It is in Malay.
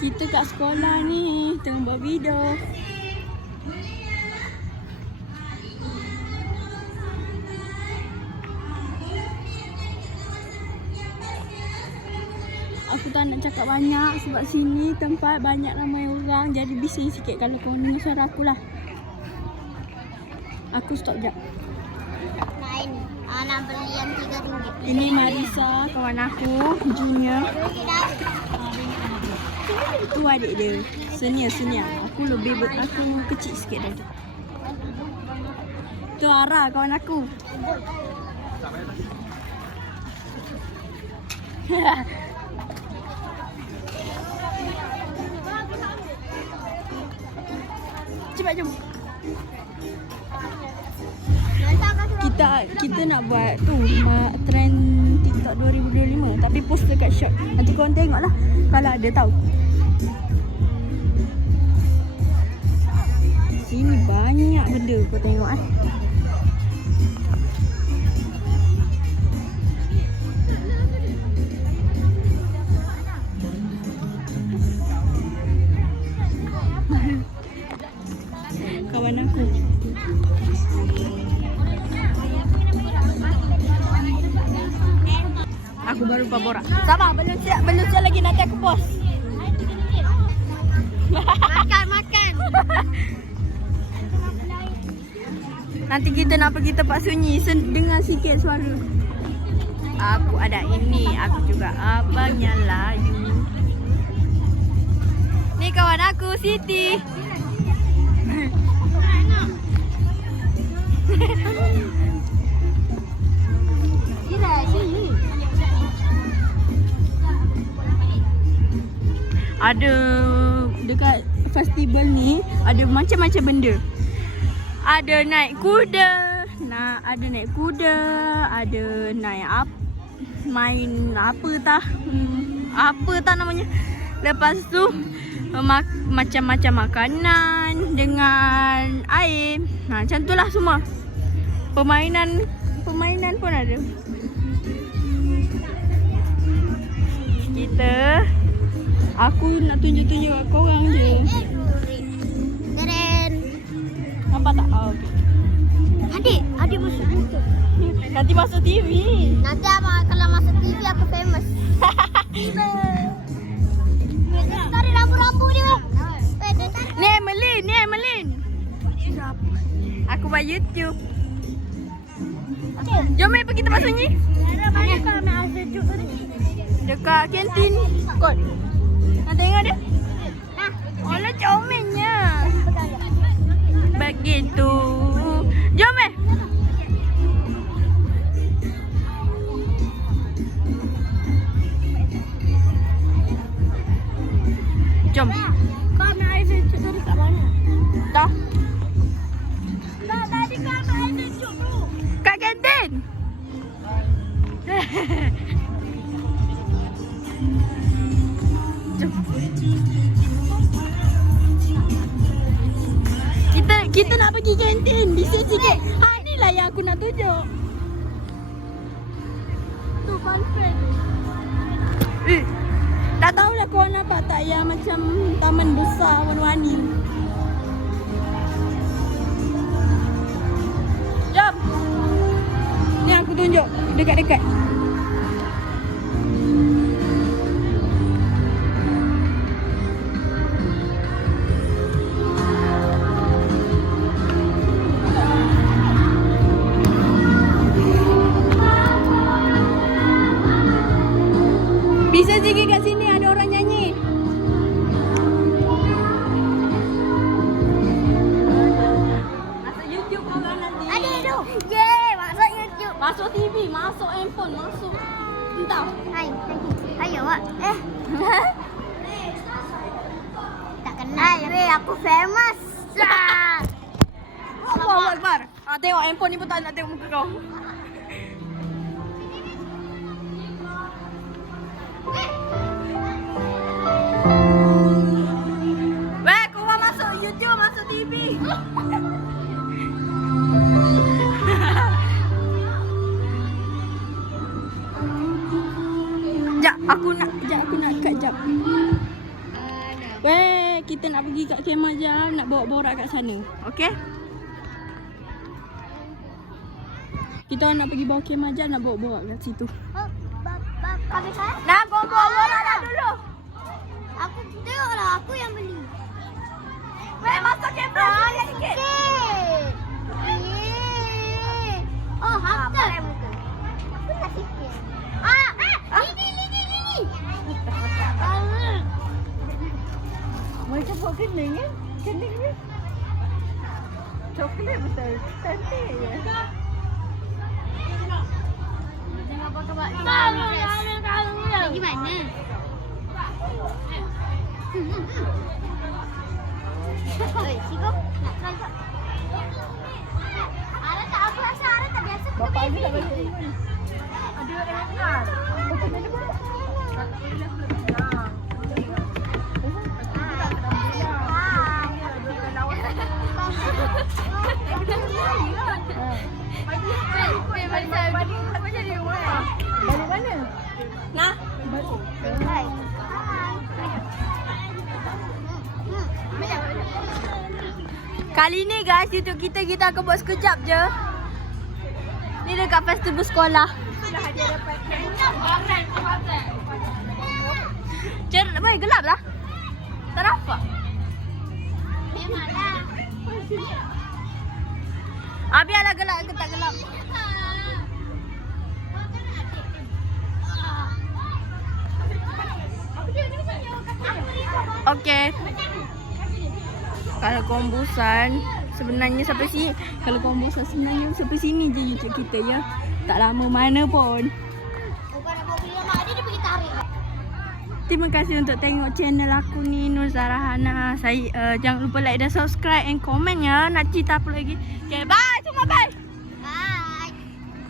Kita kat sekolah ni tengah buat video. Aku tak nak cakap banyak sebab sini tempat banyak ramai orang, jadi bising sikit kalau kau dengar suara aku lah. Aku stop jap. Nah ini, nak beli yang RM3. Ini Marisa, kawan aku, Junior. Tu adik dia, senior. Aku kecil sikit dah tu. Tu Ara, kawan aku. Cepat jom. Kita nak buat tu trend TikTok 2025 tapi post dekat shop. Nanti korang tengoklah kalau ada tahu. Sini banyak benda kau tengok . Kawan aku. Aku baru paborak. Sabar, belum siap lagi, nanti aku post. Makan. Nanti kita nak pergi tempat sunyi, dengar sikit suara. Aku ada ini, aku juga abangnya layu. Ni kawan aku, Siti. Ada dekat festival ni ada macam-macam benda. Ada naik kuda, ada naik main apa tah namanya. Lepas tu macam-macam makanan dengan air. Macam tu lah semua. Permainan pun ada. Aku nak tunjuk-tunjuk kat korang je. Keren. Nampak tak? Oh, okay. Adik masuk YouTube. Nanti masuk TV. Nanti kalau masuk TV aku famous. Tarik rambu-rambu dia. Ni Emeline. Aku buat YouTube. Jom pergi tempat sunyi. Mana kalau nak sejuk ni? Dekat kantin kot. Nak tengok dia? Alah comelnya. Begitu. Jom Jom. Kau nak air sejuk tu dekat mana? Dah. Tadi kau nak air sejuk tu. Kat kantin. Jom. Kita nak pergi kantin. Bising sikit. Inilah yang aku nak tunjuk. Tu conference. Tak tahulah korang nampak tak yang macam taman besar warna-warni. Jom. Ni aku tunjuk dekat-dekat. Bisa sikit kat sini ada orang nyanyi. Masuk YouTube korang nanti. Adik tu. Yeay, masuk YouTube. Masuk TV, masuk handphone, masuk. Entah. Ayo, Wak. Tak kenal. Weh, aku famous. Allahu Akbar. Tengok handphone ni pun tak nak tengok muka kau. Weh, korang masuk YouTube, masuk TV. Jap, aku nak kat jap. Weh, kita nak pergi kat kemah jap, nak bawa borak kat sana. Okey? Kita nak pergi bawa kemah jap, nak bawa borak kat situ. Habis saya? Nak bawa borak dah dulu. Aku tengoklah, aku yang beli. Weh, masuk kamera sikit. Oh, hamster. Aku nak sikit. Ini. Mereka bawa kening kan? Kening ni. Coklat betul. Cantik ya. Jangan pakai bak. Lagi mana? Oi, Siko, nak try tak? Ara tak, aku rasa Ara tak biasa. Bapak ni tak bagi. Ada enak. Bapak ni ada berapa? Balik mana? Nah, balik. Hai. Kali ni guys, YouTube kita akan buat sekejap je. Ni dekat festival sekolah. Baik, gelap lah. Tak nampak. Memanglah. Biarlah gelap ke tak gelap. Okey. Kalau korang bosan, sebenarnya sampai sini. Kalau korang bosan sebenarnya sampai sini je YouTube kita ya. Tak lama mana pun. Bukan nak bawa beli mak dia pergi tarik. Terima kasih untuk tengok channel aku ni, Nur Zarahana. Jangan lupa like dan subscribe and komen ya. Nak cerita apa lagi. Okay, bye. Semua bye.